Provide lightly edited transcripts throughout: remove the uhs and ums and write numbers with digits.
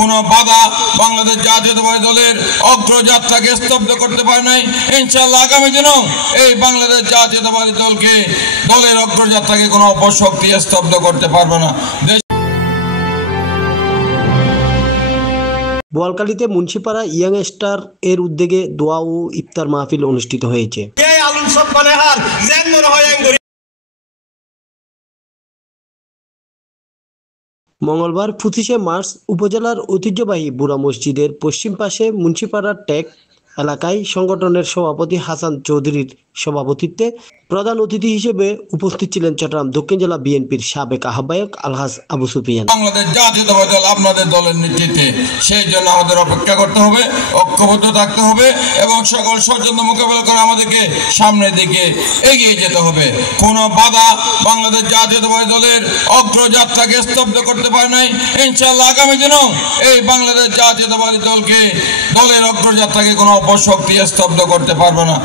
কোনো বাধা বাংলাদেশ জাতীয়তাবাদী দলের অগ্রযাত্রাকে স্তব্ধ করতে পারে নাই। ইনশাআল্লাহ আগামী দিনেও এই বাংলাদেশ জাতীয়তাবাদী দলের অগ্রযাত্রাকে কোনো অপশক্তি স্তব্ধ করতে পারবে না। বোয়ালখালীতে মুন্সিপাড়া ইয়াং স্টার এর উদ্যোগে দোয়া ও ইফতার মাহফিল অনুষ্ঠিত হয়েছে। মঙ্গলবার 25শে মার্চ উপজেলার ঐতিহ্যবাহী বুড়া মসজিদের পশ্চিম পাশে মুন্সিপাড়ার টেক এলাকায় সংগঠনের সভাপতি হাসান চৌধুরীর সভাপতিত্বে প্রধান অতিথি হিসেবে উপস্থিত ছিলেন চট্টগ্রাম দক্ষিণ জেলা বিএনপির সাবেক আহ্বায়ক আলহাজ আবু সুফিয়ান। বাংলাদেশ জাতীয়তাবাদী দল আপনাদের দলের নেতৃত্বে, সেই জন্য আমাদের অপেক্ষা করতে হবে, ঐক্যবদ্ধ থাকতে হবে এবং সকল ষড়যন্ত্র মোকাবেলা করে আমাদেরকে সামনের দিকে এগিয়ে যেতে হবে। কোনো বাধা বাংলাদেশ জাতীয়তাবাদী দলের অগ্রযাত্রাকে স্তব্ধ করতে পারে নাই। ইনশাআল্লাহ আগামী দিনেও এই বাংলাদেশ জাতীয়তাবাদী দলের অগ্রযাত্রাকে কোনো অপশক্তি স্তব্ধ করতে পারবে না।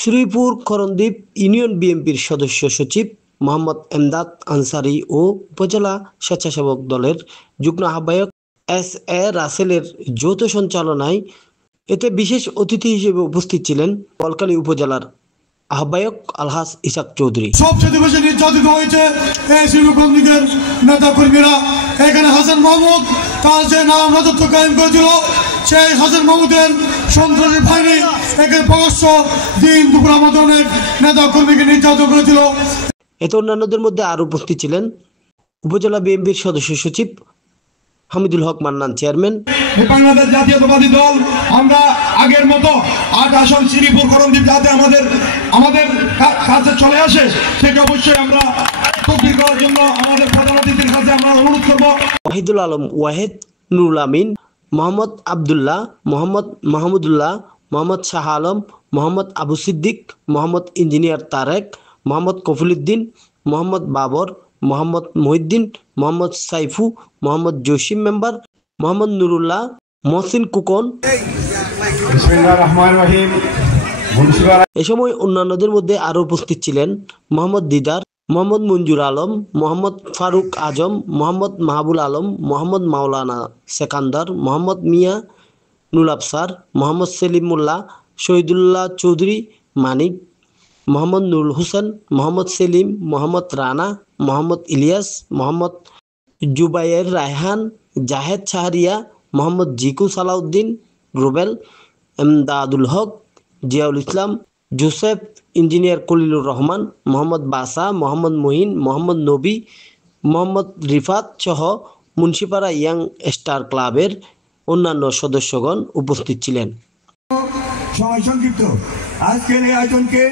শ্রীপুর করণদ্বীপ ইউনিয়ন বিএনপির সদস্য সচিব মোহাম্মদ এমদাদ আনসারী ও উপজেলা স্বেচ্ছাসেবক দলের যুগ্ম আহ্বায়ক এস.এ. রাসেলের যৌথ সঞ্চালনায় এতে বিশেষ অতিথি হিসেবে উপস্থিত ছিলেন বোয়ালখালী উপজেলার আহ্বায়ক আলহাজ ইসাক চৌধুরী। সবচেয়ে বেশি নির্যাতিত হয়েছে এই শিল্পকর্মীদের নেতা কর্মীরা। এখানে হাসান মাহমুদ তার যে নাম রাজত্ব কায়েম করেছিল, সেই হাসান মাহমুদের সন্ত্রাসী বাহিনী একে প্রকাশ্য দিন দুপুর আমাদের অনেক নেতা কর্মীকে নির্যাতন করেছিল। এতে অন্যান্যদের মধ্যে আরো উপস্থিত ছিলেন উপজেলা বিএনপির সদস্য সচিব হামিদুল হক মান্নান, চেয়ারম্যান। বাংলাদেশ জাতীয়তাবাদী দল আমরা আগের মতো ৮ আসন শ্রীপুর করণদ্বীপ যাতে আমাদের কাছে চলে আসে, সেটা অবশ্যই আমরা তকবির করার জন্য আমাদের প্রধান অতিথির কাছে আমরা অনুরোধ করব। Wahidul Alam Wahed, Nurul Amin, Mohammad Abdullah, Mohammad Mahmudullah, Mohammad Shah Alam, Mohammad Abu Siddique, Mohammad engineer Tarique, Mohammad Kafiluddin, Mohammad Babur, Mohammad Mohiuddin, Mohammad সাইফু, Mohammad Jasim member, Mohammad Nurullah, Mohsin কুকন। এ সময় অন্যান্যদের মধ্যে আরো উপস্থিত ছিলেন মোহাম্মদ দিদার, মোহাম্মদ মঞ্জুর আলম, মোহাম্মদ ফারুক আজম, মোহাম্মদ মাহবুল আলম, মোহাম্মদ মাওলানা সেকান্দার, মোহাম্মদ মিয়া নুল আফসার, মোহাম্মদ সেলিম মোল্লা, শহীদুল্লাহ চৌধুরী মানিক, মোহাম্মদ নুরুল হোসেন, মোহাম্মদ সেলিম, মোহাম্মদ রানা, মোহাম্মদ ইলিয়াস, মোহাম্মদ জুবাইর রায়হান, জাহেদ শাহরিয়া, মোহাম্মদ জিকু সালাউদ্দিন, রুবেল, এমদাদুল হক, জিয়াউল ইসলাম, জোসেফ, ইঞ্জিনিয়ার কলিলুর রহমান, মোহাম্মদ বাসা, মোহাম্মদ মহিন, মোহাম্মদ নবী, মোহাম্মদ রিফাত সহ মুন্সিপাড়া ইয়াং স্টার ক্লাবের অন্যান্য সদস্যগণ উপস্থিত ছিলেন। সংক্ষিপ্ত আজকের এই আয়োজনকে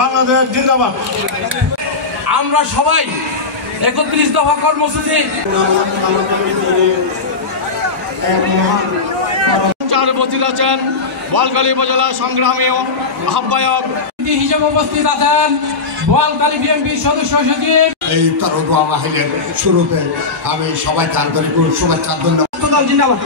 বাংলাদেশ জিন্দাবাদ। আমরা সবাই ৩১ দফা কর্মসূচি উপস্থিত আছেন বোয়ালখালী উপজেলা সংগ্রামী আহ্বায়ক হিসেবে উপস্থিত আছেন বোয়ালখালী বিএনপির সদস্য সচিব। এই ইফতার ও দোয়া মাহফিলের শুরুতে আমি সবাইকে আন্তরিক শুভেচ্ছা ধন্যবাদ।